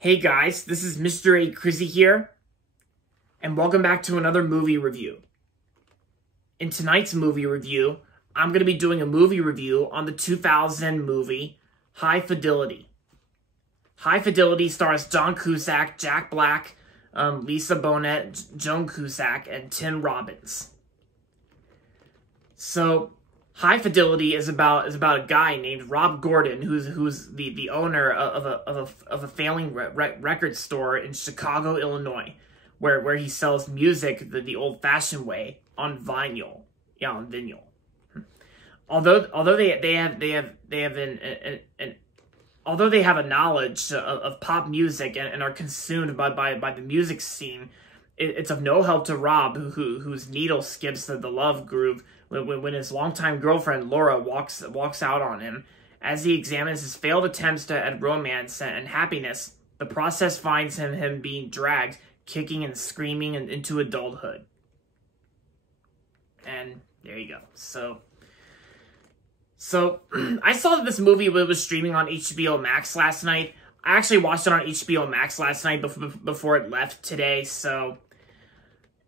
Hey guys, this is Mr. A. Crizzy here, and welcome back to another movie review. In tonight's movie review, I'm going to be doing a movie review on the 2000 movie High Fidelity. High Fidelity stars John Cusack, Jack Black, Lisa Bonet, Joan Cusack, and Tim Robbins. So, High Fidelity is about a guy named Rob Gordon who's the owner of a failing record store in Chicago, Illinois, where he sells music the old-fashioned way on vinyl. Yeah, on vinyl. Although they have a knowledge of pop music and are consumed by the music scene, it's of no help to Rob, whose needle skips the love groove when his longtime girlfriend Laura walks out on him. As he examines his failed attempts at romance and happiness, the process finds him being dragged, kicking and screaming into adulthood. And there you go. So I saw that this movie was streaming on HBO Max last night. I actually watched it on HBO Max last night before it left today, so...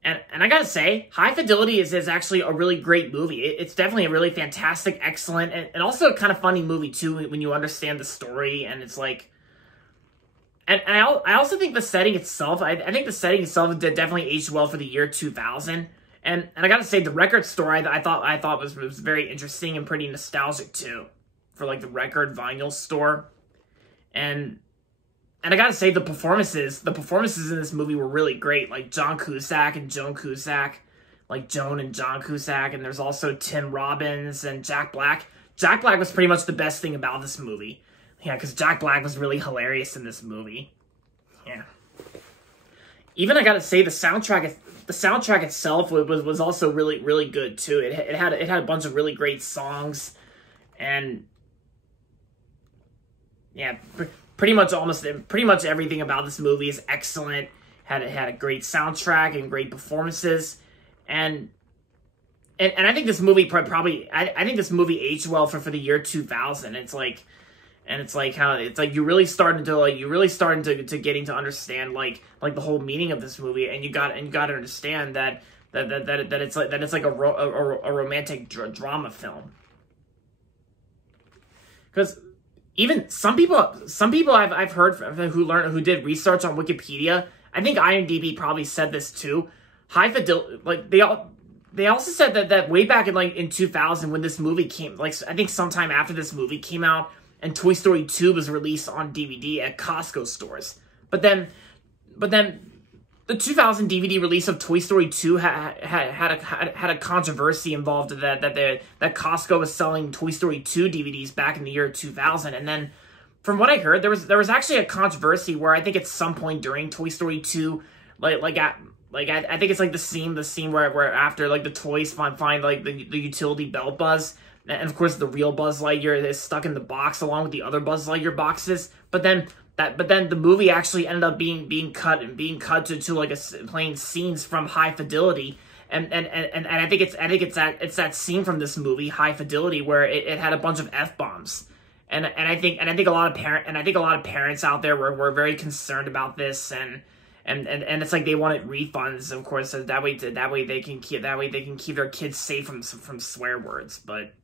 And I gotta say, High Fidelity is actually a really great movie. It's definitely a really fantastic, excellent, and also a kind of funny movie, too, when you understand the story, and it's like... And I also think the setting itself, I think the setting itself definitely aged well for the year 2000. And I gotta say, the record store I thought was very interesting and pretty nostalgic, too, for, like, the record vinyl store. And I gotta say, the performances in this movie were really great. Like, John Cusack and Joan Cusack. Like, Joan and John Cusack. And there's also Tim Robbins and Jack Black. Jack Black was pretty much the best thing about this movie. Yeah, because Jack Black was really hilarious in this movie. Yeah. Even, I gotta say, the soundtrack itself was also really good, too. It had a bunch of really great songs. And... yeah, pretty much everything about this movie is excellent. Had a great soundtrack and great performances, and I think this movie I think this movie aged well for the year 2000. It's like you're really starting to getting to understand like the whole meaning of this movie, and you got to understand that it's like a romantic drama film, because even some people I've heard from who did research on Wikipedia, I think IMDb probably said this too. High Fidelity, like they also said that way back in 2000 when this movie came, like I think sometime after this movie came out and Toy Story 2 was released on DVD at Costco stores. But then the 2000 DVD release of Toy Story 2 had a controversy involved that Costco was selling Toy Story 2 DVDs back in the year 2000, and then from what I heard, there was actually a controversy where I think at some point during Toy Story 2, I think it's like the scene where after like the toys find like the utility belt Buzz, and of course the real Buzz Lightyear is stuck in the box along with the other Buzz Lightyear boxes, but then the movie actually ended up being cut to like playing scenes from High Fidelity, and I think it's that scene from this movie High Fidelity where it had a bunch of F-bombs, and I think a lot of parents out there were very concerned about this, and it's like they wanted refunds, of course, so that way they can keep their kids safe from swear words, but.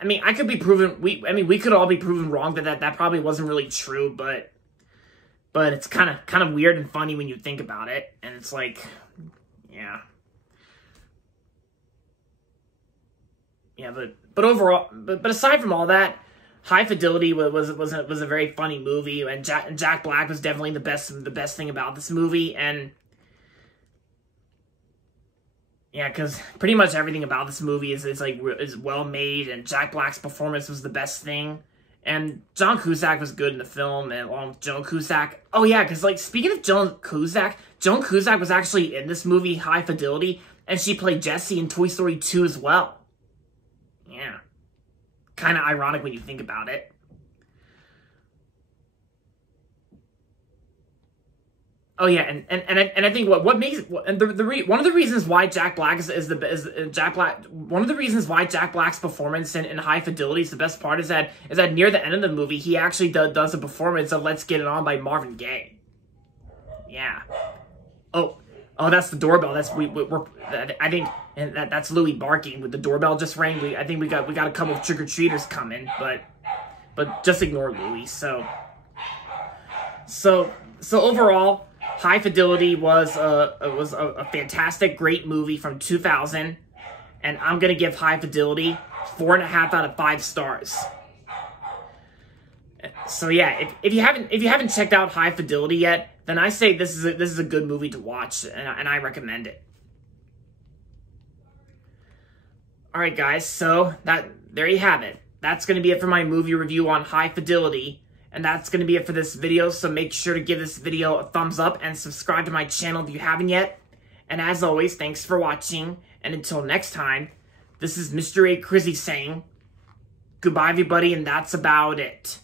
I mean, I could be proven. We could all be proven wrong that probably wasn't really true, but it's kind of weird and funny when you think about it, and it's like, yeah, but overall, but aside from all that, High Fidelity was a very funny movie, and Jack Black was definitely the best thing about this movie, and. Yeah, because pretty much everything about this movie is well made, and Jack Black's performance was the best thing, and John Cusack was good in the film, and along with Joan Cusack. Oh yeah, because like speaking of Joan Cusack was actually in this movie High Fidelity, and she played Jessie in Toy Story 2 as well. Yeah, kind of ironic when you think about it. Oh yeah, and I think what makes and one of the reasons why Jack Black one of the reasons why Jack Black's performance in High Fidelity is the best part is that near the end of the movie he actually does a performance of "Let's Get It On" by Marvin Gaye. Yeah. Oh, that's the doorbell. I think that's Louis barking with the doorbell just rang. I think we got a couple of trick-or-treaters coming, but just ignore Louis. So overall, High Fidelity was a fantastic, great movie from 2000, and I'm gonna give High Fidelity 4.5 out of 5 stars. So yeah, if you haven't checked out High Fidelity yet, then I say this is a good movie to watch, and I recommend it. All right, guys. So there you have it. That's gonna be it for my movie review on High Fidelity. And that's going to be it for this video, so make sure to give this video a thumbs up and subscribe to my channel if you haven't yet. And as always, thanks for watching, and until next time, this is Mr. A. Crizzy saying, goodbye everybody, and that's about it.